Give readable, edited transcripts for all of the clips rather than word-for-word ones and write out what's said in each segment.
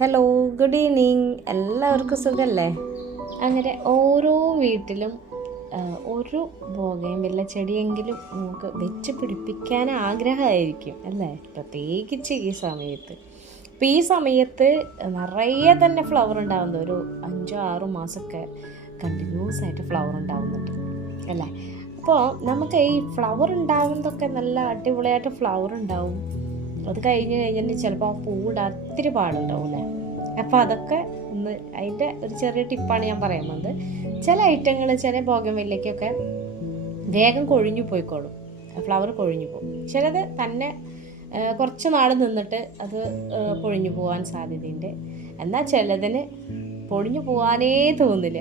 Hello, good evening. എല്ലാവർക്കും സുഖമല്ലേ? അങ്ങനെ ഓരോ വീട്ടിലും ഒരു ബോഗൈൻവില്ല ചെടിയെങ്കിലും നമുക്ക് വെച്ച് പിടിപ്പിക്കാൻ ആഗ്രഹമായിരിക്കും അല്ലേ, പ്രത്യേകിച്ച് ഈ സമയത്ത്. അപ്പോൾ ഈ സമയത്ത് നിറയെ തന്നെ ഫ്ലവർ ഉണ്ടാകുന്നത് ഒരു 5-6 മാസമൊക്കെ കണ്ടിന്യൂസ് ആയിട്ട് ഫ്ലവർ ഉണ്ടാവുന്നുണ്ട് അല്ലേ. അപ്പോൾ നമുക്ക് ഈ ഫ്ലവർ ഉണ്ടാവുന്നതൊക്കെ നല്ല അടിപൊളിയായിട്ട് ഫ്ലവർ ഉണ്ടാവും. അത് കഴിഞ്ഞിട്ട് ചിലപ്പോൾ ആ പൂവിടാൻ ഒത്തിരി പാടുണ്ടാവില്ലേ. അപ്പോൾ അതൊക്കെ ഒന്ന് അതിൻ്റെ ഒരു ചെറിയ ടിപ്പാണ് ഞാൻ പറയുന്നത്. ചില ഐറ്റങ്ങൾ ചില ബോഗൺവില്ലയ്ക്കൊക്കെ വേഗം കൊഴിഞ്ഞു പോയിക്കോളും, ഫ്ലവർ കൊഴിഞ്ഞു പോകും. ചിലത് തന്നെ കുറച്ച് നാൾ നിന്നിട്ട് അത് പൊഴിഞ്ഞു പോകാൻ സാധ്യതയുണ്ട്. എന്നാൽ ചിലതിന് പൊഴിഞ്ഞു പോകാനേ തോന്നില്ല.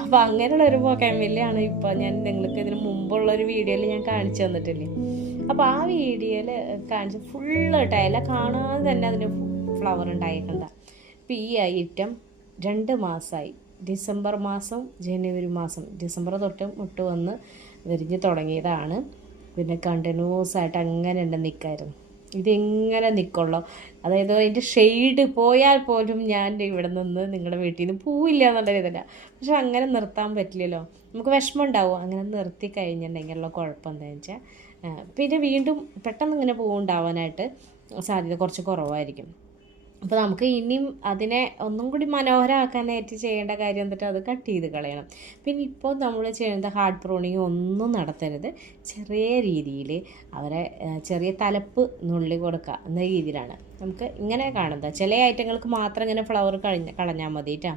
അപ്പോൾ അങ്ങനെയുള്ള ഒരു ബോഗൺവില്ലയാണ് ഇപ്പോൾ ഞാൻ നിങ്ങൾക്ക് ഇതിന് മുമ്പുള്ളൊരു വീഡിയോയിൽ ഞാൻ കാണിച്ചു തന്നിട്ടില്ലേ. അപ്പോൾ ആ വീഡിയോയിൽ കാണിച്ച് ഫുള്ള് ടൈല കാണാതെ തന്നെ അതിന് ഫ്ലവർ ഉണ്ടായിക്കണ്ട. ഇപ്പോൾ ഈ ഐറ്റം 2 മാസമായി, ഡിസംബർ മാസം ജനുവരി മാസം, ഡിസംബർ തൊട്ട് മുട്ട് വന്ന് വിരിഞ്ഞ് തുടങ്ങിയതാണ്. പിന്നെ കണ്ടിന്യൂസ് ആയിട്ട് അങ്ങനെ ഉണ്ട് നിൽക്കായിരുന്നു. ഇതെങ്ങനെ നിൽക്കുള്ളൂ, അതായത് അതിൻ്റെ ഷെയ്ഡ് പോയാൽ പോലും ഞാൻ ഇവിടെ നിന്ന് നിങ്ങളുടെ വീട്ടിൽ നിന്ന് പോവില്ല എന്നുള്ള രീതിയില്ല. പക്ഷെ അങ്ങനെ നിർത്താൻ പറ്റില്ലല്ലോ, നമുക്ക് വിഷമം ഉണ്ടാവും. അങ്ങനെ നിർത്തി കഴിഞ്ഞിട്ടുണ്ടെങ്കിലുള്ള കുഴപ്പം എന്താണെന്ന് വെച്ചാൽ പിന്നെ വീണ്ടും പെട്ടെന്ന് ഇങ്ങനെ പൂവുണ്ടാവാനായിട്ട് സാധ്യത കുറച്ച് കുറവായിരിക്കും. അപ്പോൾ നമുക്ക് ഇനിയും അതിനെ ഒന്നും കൂടി മനോഹരമാക്കാനായിട്ട് ചെയ്യേണ്ട കാര്യം എന്നിട്ട് അത് കട്ട് ചെയ്ത് കളയണം. പിന്നെ ഇപ്പോൾ നമ്മൾ ചെയ്യുന്നത് ഹാർഡ് പ്രൂണിങ് ഒന്നും നടത്തരുത്. ചെറിയ രീതിയിൽ അവരെ ചെറിയ തലപ്പ് നുള്ളി കൊടുക്കുക എന്ന രീതിയിലാണ് നമുക്ക് ഇങ്ങനെ കാണുന്നത്. ചില ഐറ്റങ്ങൾക്ക് മാത്രം ഇങ്ങനെ ഫ്ലവർ കളഞ്ഞാൽ മതിയിട്ടാ.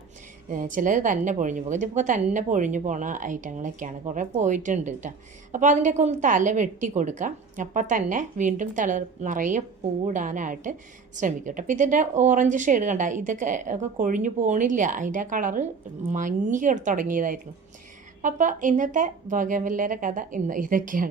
ചിലത് തന്നെ പൊഴിഞ്ഞു പോകും. ഇതിപ്പോൾ തന്നെ പൊഴിഞ്ഞു പോണ ഐറ്റങ്ങളൊക്കെയാണ്, കുറേ പോയിട്ടുണ്ട് കേട്ടോ. അപ്പോൾ അതിൻ്റെയൊക്കെ ഒന്ന് തല വെട്ടി കൊടുക്കുക. അപ്പം തന്നെ വീണ്ടും നിറയെ പൂടാനായിട്ട് ശ്രമിക്കും കേട്ടോ. അപ്പോൾ ഇതിൻ്റെ ഓറഞ്ച് ഷെയ്ഡ് കണ്ട, ഇതൊക്കെ കൊഴിഞ്ഞു പോണില്ല, അതിൻ്റെ ആ കളറ് മങ്ങി തുടങ്ങിയതായിരുന്നു. അപ്പോൾ ഇന്നത്തെ ബോഗൺവില്ലയുടെ കഥ ഇതൊക്കെയാണ്.